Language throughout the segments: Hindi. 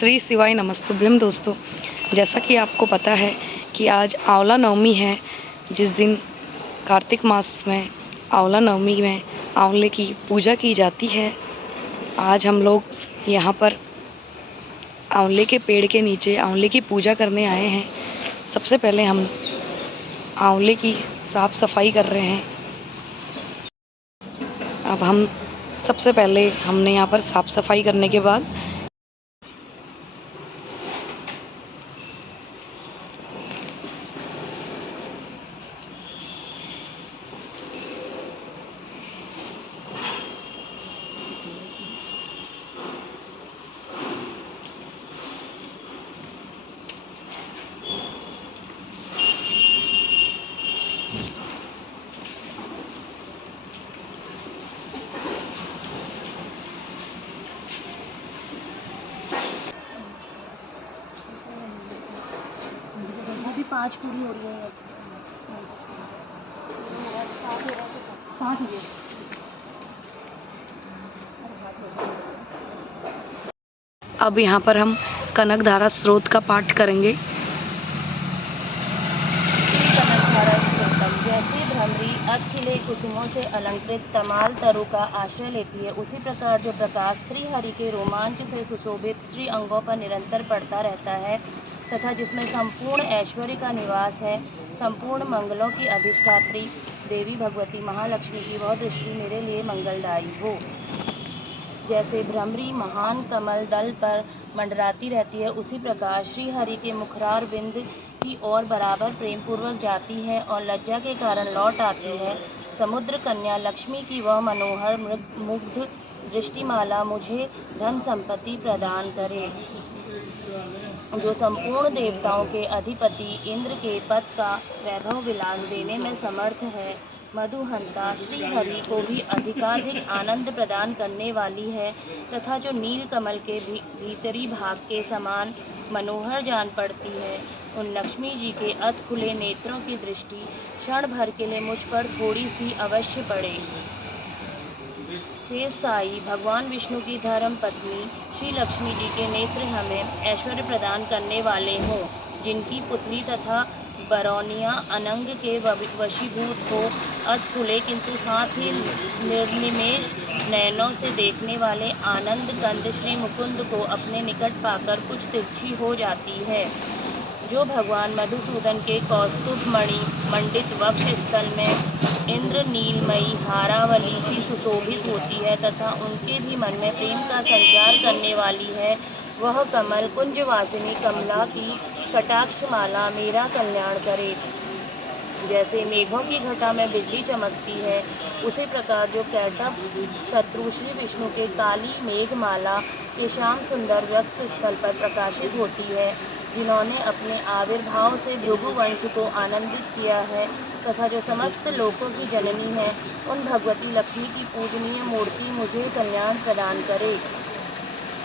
श्री शिवाय नमस्तुभ्यम। दोस्तों, जैसा कि आपको पता है कि आज आंवला नवमी है, जिस दिन कार्तिक मास में आंवला नवमी में आंवले की पूजा की जाती है। आज हम लोग यहाँ पर आंवले के पेड़ के नीचे आंवले की पूजा करने आए हैं। सबसे पहले हम आंवले की साफ़ सफाई कर रहे हैं। अब सबसे पहले हमने यहाँ पर साफ़ सफाई करने के बाद अभी 5 पूरी हो रही है। 5 हो गए। अब यहाँ पर हम कनक धारा स्रोत का पाठ करेंगे। जैसे भ्रमरी अधखिले कुसुमों से अलंकृत तमाल तरु का आश्रय लेती है, उसी प्रकार जो प्रकाश श्री हरि के रोमांच से सुशोभित श्री अंगों पर निरंतर पड़ता रहता है तथा जिसमें संपूर्ण ऐश्वर्य का निवास है, संपूर्ण मंगलों की अधिष्ठात्री देवी भगवती महालक्ष्मी की वह दृष्टि मेरे लिए मंगलदायी हो। जैसे भ्रमरी महान कमल दल पर मंडराती रहती है, उसी प्रकार श्री हरि के मुखरार बिंद की ओर बराबर प्रेम पूर्वक जाती है और लज्जा के कारण लौट आती है। समुद्र कन्या लक्ष्मी की वह मनोहर मुग्ध दृष्टिमाला मुझे धन संपत्ति प्रदान करे, जो संपूर्ण देवताओं के अधिपति इंद्र के पद का वैभव विलास देने में समर्थ है। मधुहंता श्री हरि को भी अधिकाधिक आनंद प्रदान करने वाली है तथा जो नील कमल के भीतरी भाग के समान मनोहर जान पड़ती है। उन लक्ष्मी जी के अध खुले नेत्रों की दृष्टि क्षण भर के लिए मुझ पर थोड़ी सी अवश्य पड़े। शेष साई भगवान विष्णु की धर्म पत्नी श्री लक्ष्मी जी के नेत्र हमें ऐश्वर्य प्रदान करने वाले हों, जिनकी पुतली तथा बरौनिया अनंग के वशीभूत हो, अध खुले किंतु साथ ही निर्निमेष नयनों से देखने वाले आनंद कंद श्री मुकुंद को अपने निकट पाकर कुछ तिरछी हो जाती है। जो भगवान मधुसूदन के कौस्तुभ मणि मंडित वक्ष स्थल में इंद्र नीलमयी हारावली सी सुशोभित होती है तथा उनके भी मन में प्रेम का संचार करने वाली है, वह कमल कुंजवासिनी कमला की कटाक्षमाला मेरा कल्याण करे। जैसे मेघों की घटा में बिजली चमकती है, उसी प्रकार जो कैटभ शत्रु श्री विष्णु के काली मेघमाला के श्याम सुंदर वक्ष स्थल पर प्रकाशित होती है, जिन्होंने अपने आविर्भाव से भृगुवंश को आनंदित किया है तथा जो समस्त लोकों की जननी है, उन भगवती लक्ष्मी की पूजनीय मूर्ति मुझे कल्याण प्रदान करे।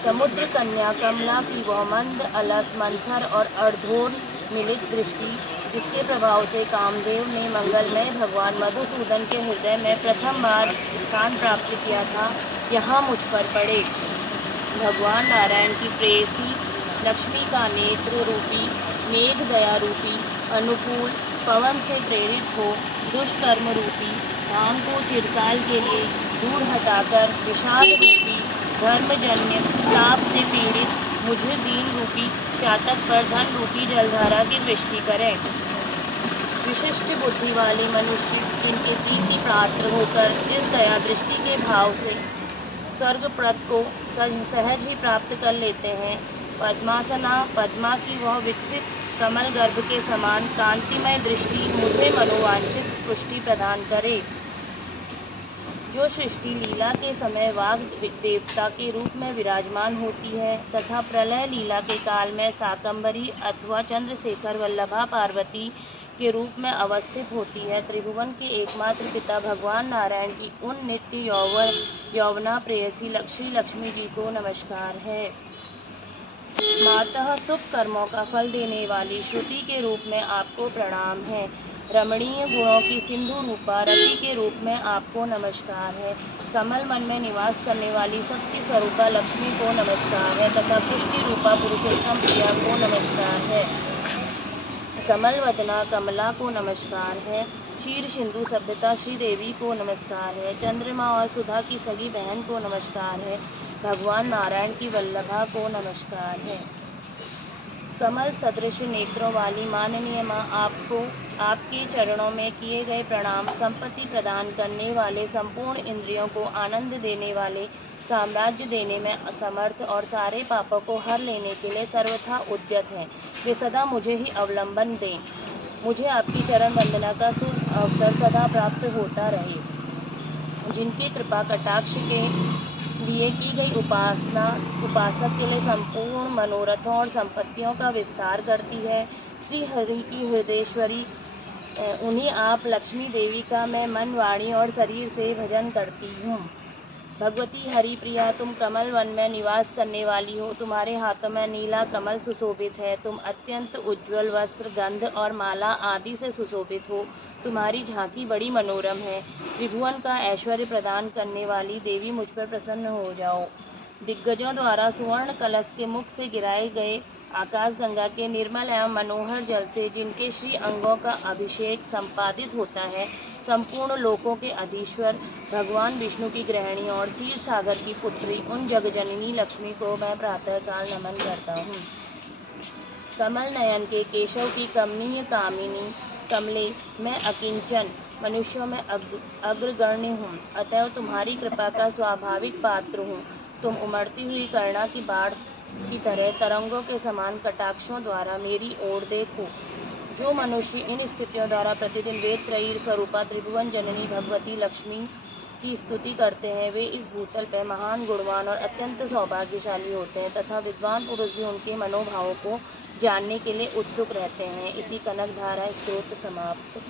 समुद्र कन्या कमला की वह मंद अलस मंथर और अर्धोर मिलित दृष्टि, जिसके प्रभाव से कामदेव ने मंगलमय भगवान मधुसूदन के हृदय में प्रथम बार स्थान प्राप्त किया था, यहाँ मुझ पर पड़े। भगवान नारायण की प्रेयसी लक्ष्मी का नेत्र रूपी मेघ दया रूपी अनुकूल पवन से प्रेरित हो, दुष्कर्म रूपी धाम को चिरकाल के लिए दूर हटाकर विषाद रूपी धर्मजन्य ताप से पीड़ित मुझे दीन रूपी चातक पर धन रूपी जलधारा की दृष्टि करें। विशिष्ट बुद्धि वाले मनुष्य जिनके प्रीति पात्र होकर जिस दया दृष्टि के भाव से स्वर्गप्रद को सहज ही प्राप्त कर लेते हैं, पद्मासना पद्मा की वह विकसित कमल गर्भ के समान कांतिमय दृष्टि मुझे मनोवांछित पुष्टि प्रदान करे। जो सृष्टि लीला के समय वाग देवता के रूप में विराजमान होती है तथा प्रलय लीला के काल में शाकंभरी अथवा चंद्रशेखर वल्लभा पार्वती के रूप में अवस्थित होती है, त्रिभुवन के एकमात्र पिता भगवान नारायण की उन नित्य यौवना प्रेयसी श्री लक्ष्मी जी को नमस्कार है। मातः शुभ कर्मों का फल देने वाली श्रुति के रूप में आपको प्रणाम है। रमणीय गुणों की सिंधु रूपा रति के रूप में आपको नमस्कार है। कमल मन में निवास करने वाली शक्ति स्वरूपा लक्ष्मी को नमस्कार है तथा पुष्टि रूपा पुरुषोत्तम प्रिया को नमस्कार है। कमल वदना कमला को नमस्कार है। क्षीर सिंधु सभ्यता श्री देवी को नमस्कार है। चंद्रमा और सुधा की सगी बहन को नमस्कार है। भगवान नारायण की वल्लभा को नमस्कार है। कमल सदृश नेत्रों वाली माननीय माँ, आपको आपके चरणों में किए गए प्रणाम। संपत्ति प्रदान करने वाले, संपूर्ण इंद्रियों को आनंद देने वाले, साम्राज्य देने में असमर्थ और सारे पापों को हर लेने के लिए सर्वथा उद्यत हैं। वे सदा मुझे ही अवलंबन दें। मुझे आपकी चरण वंदना का शुभ अवसर सदा प्राप्त होता रहे। जिनके कृपा कटाक्ष के लिए की गई उपासना उपासक के लिए संपूर्ण मनोरथों और संपत्तियों का विस्तार करती है। श्री हरि की हृदयेश्वरी उन्हीं आप लक्ष्मी देवी का मैं मन, वाणी और शरीर से भजन करती हूँ। भगवती हरि प्रिया, तुम कमल वन में निवास करने वाली हो। तुम्हारे हाथों में नीला कमल सुशोभित है। तुम अत्यंत उज्ज्वल वस्त्र, गंध और माला आदि से सुशोभित हो। तुम्हारी झांकी बड़ी मनोरम है। त्रिभुवन का ऐश्वर्य प्रदान करने वाली देवी, मुझ पर प्रसन्न हो जाओ। दिग्गजों द्वारा सुवर्ण कलश के मुख से गिराए गए आकाशगंगा के निर्मल एवं मनोहर जल से जिनके श्री अंगों का अभिषेक संपादित होता है, संपूर्ण लोकों के अधीश्वर भगवान विष्णु की गृहिणी और क्षीर सागर की पुत्री उन जगजननी लक्ष्मी को मैं प्रातःकाल नमन करता हूँ। कमल नयन के केशव की कमनीय कामिनी कमले, मैं अकिंचन मनुष्यों में अग्रगण्य हूँ, अतएव तुम्हारी कृपा का स्वाभाविक पात्र हूँ। तुम उमड़ती हुई करुणा की बाढ़ की तरह तरंगों के समान कटाक्षों द्वारा मेरी ओर देखो। जो मनुष्य इन स्थितियों द्वारा प्रतिदिन वेद त्रयी स्वरूपा त्रिभुवन जननी भगवती लक्ष्मी की स्तुति करते हैं, वे इस भूतल पर महान, गुणवान और अत्यंत सौभाग्यशाली होते हैं तथा विद्वान पुरुष भी उनके मनोभावों को जानने के लिए उत्सुक रहते हैं। इसी कनकधारा स्तोत्र समाप्त।